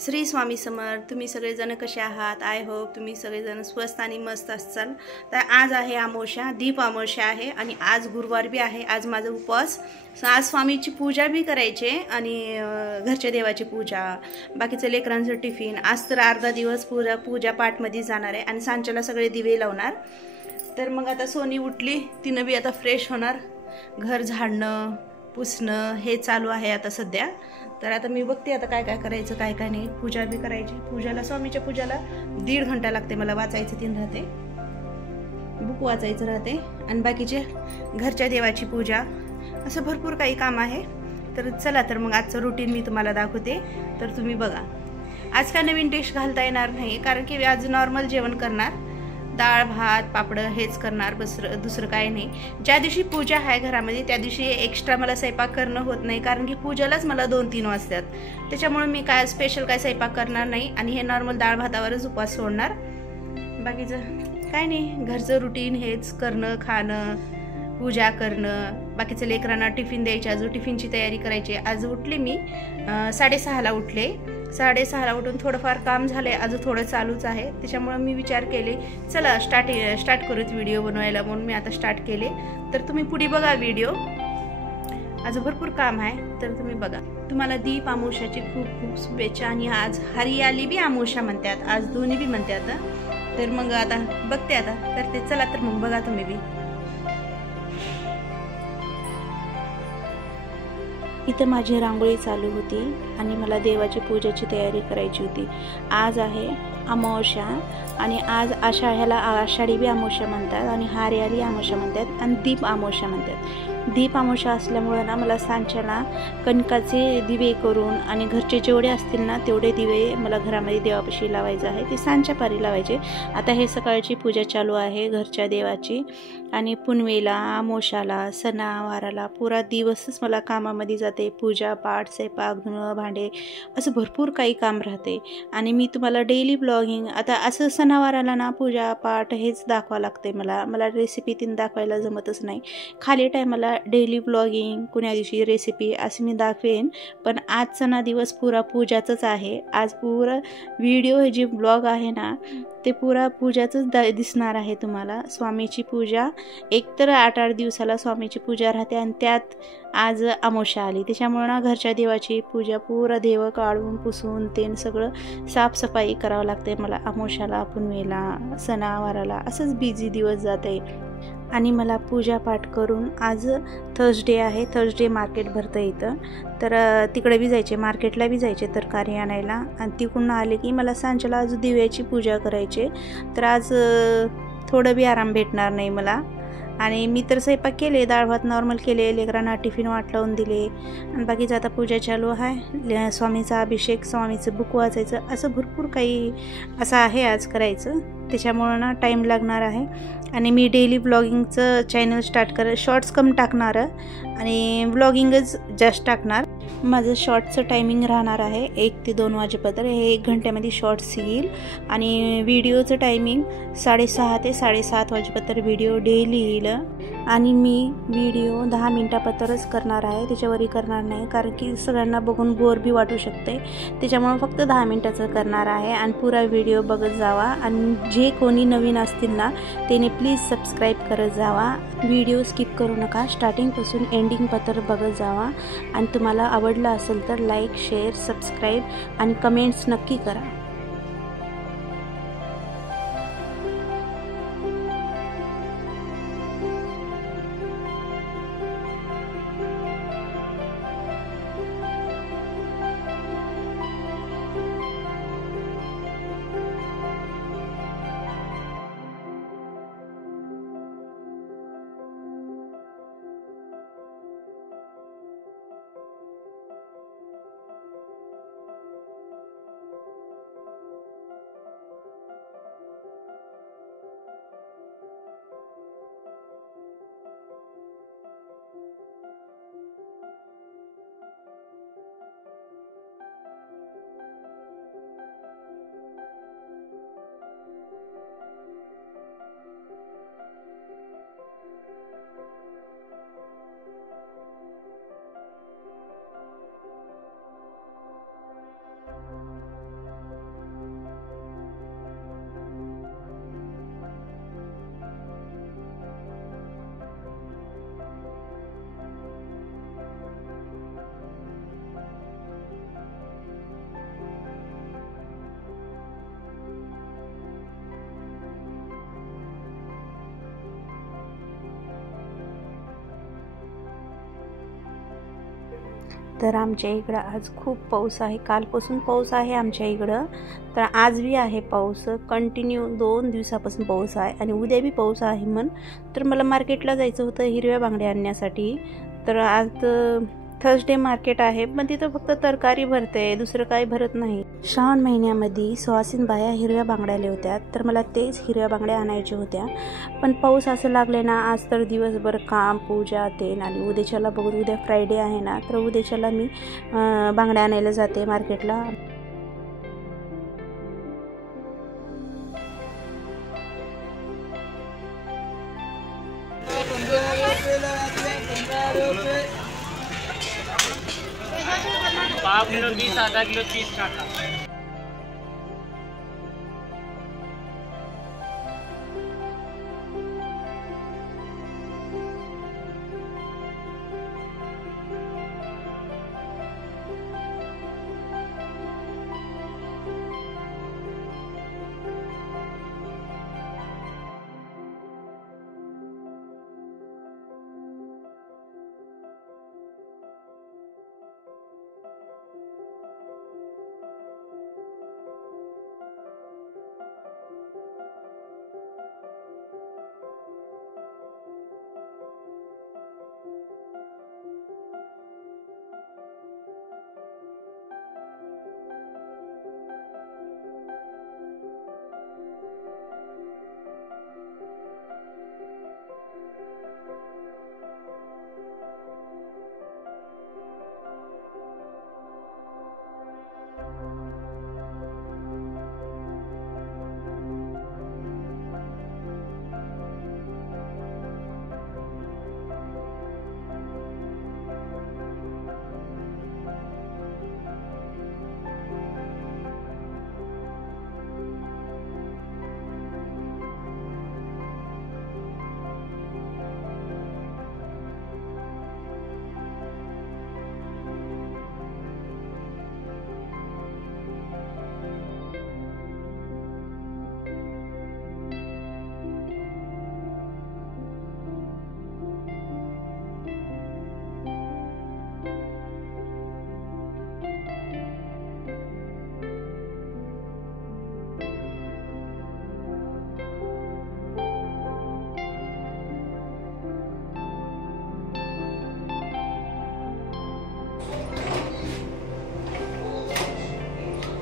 श्री स्वामी समर्थ. तुम्ही सगळेजण कसे आहात? आय होप तुम्ही सगळेजण स्वस्त आणि मस्त असाल. तर आज आहे अमावस्या, दीप अमावस्या आहे आणि आज गुरुवार बी आहे. आज माझा उपवास. आज स्वामीची पूजा बी करायची आणि घरच्या देवाची पूजा, बाकीचं लेकरांचं टिफिन. आज तर अर्धा दिवस पूजा पाठमध्ये जाणार आहे आणि सांच्याला सगळे दिवे लावणार. तर मग आता सोनी उठली, तिनं बी आता फ्रेश होणार. घर झाडणं पुसणं हे चालू आहे आता सध्या. तर आता मी बघते आता काय काय करायचं, काय काय नाही. पूजा बी करायची. पूजाला, स्वामीच्या पूजाला 1.5 घंटा लागते मला. वाचायचं 3 राहते, बुक वाचायचं राहते आणि बाकीचे घरच्या देवाची पूजा, असं भरपूर काही काम आहे. तर चला, तर मग आजचं रुटीन मी तुम्हाला दाखवते. तर तुम्ही बघा. आज काय नवीन डिश घालता येणार नाही, कारण की आज नॉर्मल जेवण करणार. डाळ भात पापडं हेच करणार, बस दुसरं काय नाही. ज्या दिवशी पूजा आहे घरामध्ये त्या दिवशी एक्स्ट्रा मला स्वयंपाक करणं होत नाही, कारण की पूजालाच मला 2-3 वाजतात. त्याच्यामुळे मी काय स्पेशल काय स्वयंपाक करणार नाही आणि हे नॉर्मल डाळ भातावरच उपवास सोडणार. बाकीचं काय नाही, घरचं रुटीन हेच करणं, खाणं, पूजा करणं, बाकीचं लेकरांना टिफिन द्यायचे. आज टिफिनची तयारी करायची. आज उठले मी 6:30ला उठले. 6:30ला उठून थोडंफार काम झाले, अजून थोडं चालूच आहे. त्याच्यामुळे मी विचार केले चला स्टार्ट करूच व्हिडिओ बनवायला, म्हणून मी आता स्टार्ट केले. तर तुम्ही पुढे बघा व्हिडिओ. आज भरपूर काम आहे, तर तुम्ही बघा. तुम्हाला दीप अमावस्याची खूप खूप शुभेच्छा. आणि आज हरियाली बी अमावस्या म्हणतात, आज दोन्ही बी म्हणतात. तर मग आता बघते, आता करते. चला तर मग बघा तुम्ही बी. इथं माझी रांगोळी चालू होती आणि मला देवाची पूजेची तयारी करायची होती. आज आहे अमावस्या आणि आज ह्याला आषाढी बी अमावस्या म्हणतात आणि हरियाली अमावस्या म्हणतात आणि दीप अमावस्या म्हणतात. दीप अमावस्या असल्यामुळे ना मला सांच्याला कणकाचे दिवे करून आणि घरचे जेवढे असतील ना तेवढे दिवे मला घरामध्ये देवापाशी लावायचं आहे. ते सांच्या पारी लावायचे. आता हे सकाळची पूजा चालू आहे घरच्या देवाची. आणि पुनवेला, अमावस्याला, सणावाराला पुरा दिवसच मला कामामध्ये जाते. पूजा पाठ, स्वयंपाक, धुणं भांडे, असं भरपूर काही काम राहते. आणि मी तुम्हाला डेली ब्लॉगिंग, आता असं सणावाराला ना पूजा पाठ हेच दाखवा लागते. मला रेसिपी तीन दाखवायला जमतच नाही. खाली टायमाला डेली ब्लॉगिंग, कुण्या दिवशी रेसिपी असे मी दाखवेन. पण आजचा ना दिवस पुरा पूजाचंच आहे. आज पुरा व्हिडिओ हे जे ब्लॉग आहे ना ते पुरा पूजाचंच दिसणार आहे तुम्हाला. स्वामीची पूजा एकतर 8-8 दिवसाला स्वामीची पूजा राहते आणि त्यात आज अमावस्या आली. त्याच्यामुळे ना घरच्या देवाची पूजा पुरा देव काढून पुसून ते सगळं साफसफाई करावं लागते मला. अमावस्याला, पुनवेला, सणावाराला असंच बिझी दिवस जाते. आणि मला पूजा पाठ करून आज थर्सडे आहे. थर्सडे मार्केट भरतं इथं. तर तिकडे बी जायचे, मार्केटला बी जायचे तरकारी आणायला. आणि तिकडून आले की मला सांच्याला आज दिव्याची पूजा करायची. तर आज थोडं बी आराम भेटणार नाही मला. आणि मी तर स्वयंपाक केले, डाळ भात नॉर्मल केले, लेकरांना टिफिन वाट लावून दिले आणि बाकीचं आता पूजा चालू आहे. स्वामीचा अभिषेक, स्वामीचं बुक वाचायचं, असं भरपूर काही असं आहे आज करायचं. त्याच्यामुळं ना टाईम लागणार आहे. आणि मी डेली ब्लॉगिंगचं चॅनल स्टार्ट शॉर्ट्स कम टाकणार आणि ब्लॉगिंगच जास्त टाकणार. माझं शॉर्ट्सचं टायमिंग राहणार आहे 1 ते 2 वाजेपर्यंत. हे 1 घंट्यामध्ये शॉर्ट्स येईल. आणि व्हिडिओचं टायमिंग 6:30 ते 7:30 वाजेपर्यंत व्हिडिओ डेली येईल. आणि मी व्हिडिओ 10 मिनटापर्यंतच करणार आहे, त्याच्यावरही करणार नाही, कारण की सगळ्यांना बघून बोर बी वाटू शकते. त्याच्यामुळे फक्त 10 मिनटाचं करणार आहे. आणि पुरा व्हिडिओ बघत जावा. आणि जे कोणी नवीन असतील ना त्याने प्लीज सबस्क्राईब करत जावा. व्हिडिओ स्किप करू नका, स्टार्टिंगपासून एंडिंगपर्यंत बघत जावा. आणि तुम्हाला आवडलं असेल तर लाईक, शेअर, सबस्क्राईब आणि कमेंट्स नक्की करा. तर आमच्या इकडं आज खूप पाऊस आहे, कालपासून पाऊस आहे आमच्या इकडं. तर आज बी आहे पाऊस, कंटिन्यू 2 दिवसापासून पाऊस आहे आणि उद्या बी पाऊस आहे. तर मला मार्केटला जायचं होतं हिरव्या बांगड्या आणण्यासाठी. तर आज थर्सडे मार्केट आहे, पण तिथं फक्त तरकारी भरते, दुसरं काही भरत नाही. श्रावण महिन्यामध्ये सुवासिन बाया हिरव्या बांगड्या आल्या होत्या, तर मला तेच हिरव्या बांगड्या आणायच्या होत्या. पण पाऊस असं लागले ना, आज तर दिवसभर काम, पूजा ते, आणि उद्याच्याला बघून, उद्या फ्रायडे आहे ना, तर उद्याच्याला मी बांगड्या आणायला जाते मार्केटला. पाव किलो 20, आधा किलो 30 टाका.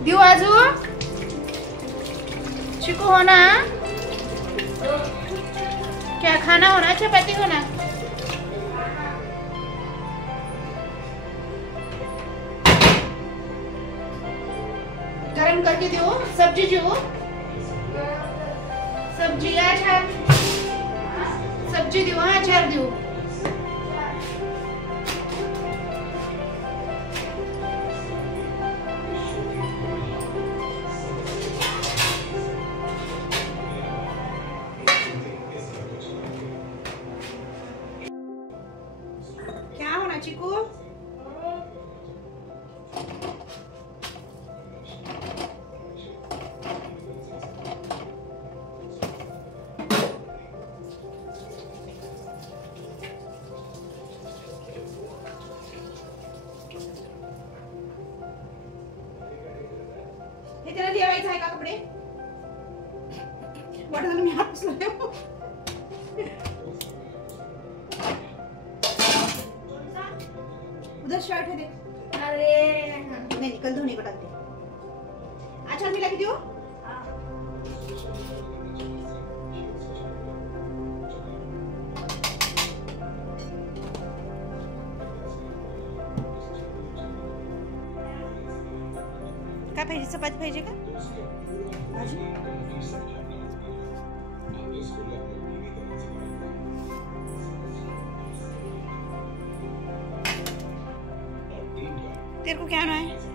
दिऊ आजू चिकू होना, क्या खाना होना, चपाती होना. गरम करके दो, सब्जी जो सब्जी अचार, सब्जी दो, अचार दो. क्या होना चिकू? हे त्याला देवायचं आहे का कपडे? वाटत झालं मी हात पुसला. उधर शर्ट है देख. अरे नहीं निकल, धोने को डालते. अच्छा मिला के दियो. काय पाहिजे, चपाती पाहिजे का, भाजी? तेरे को क्या आना है?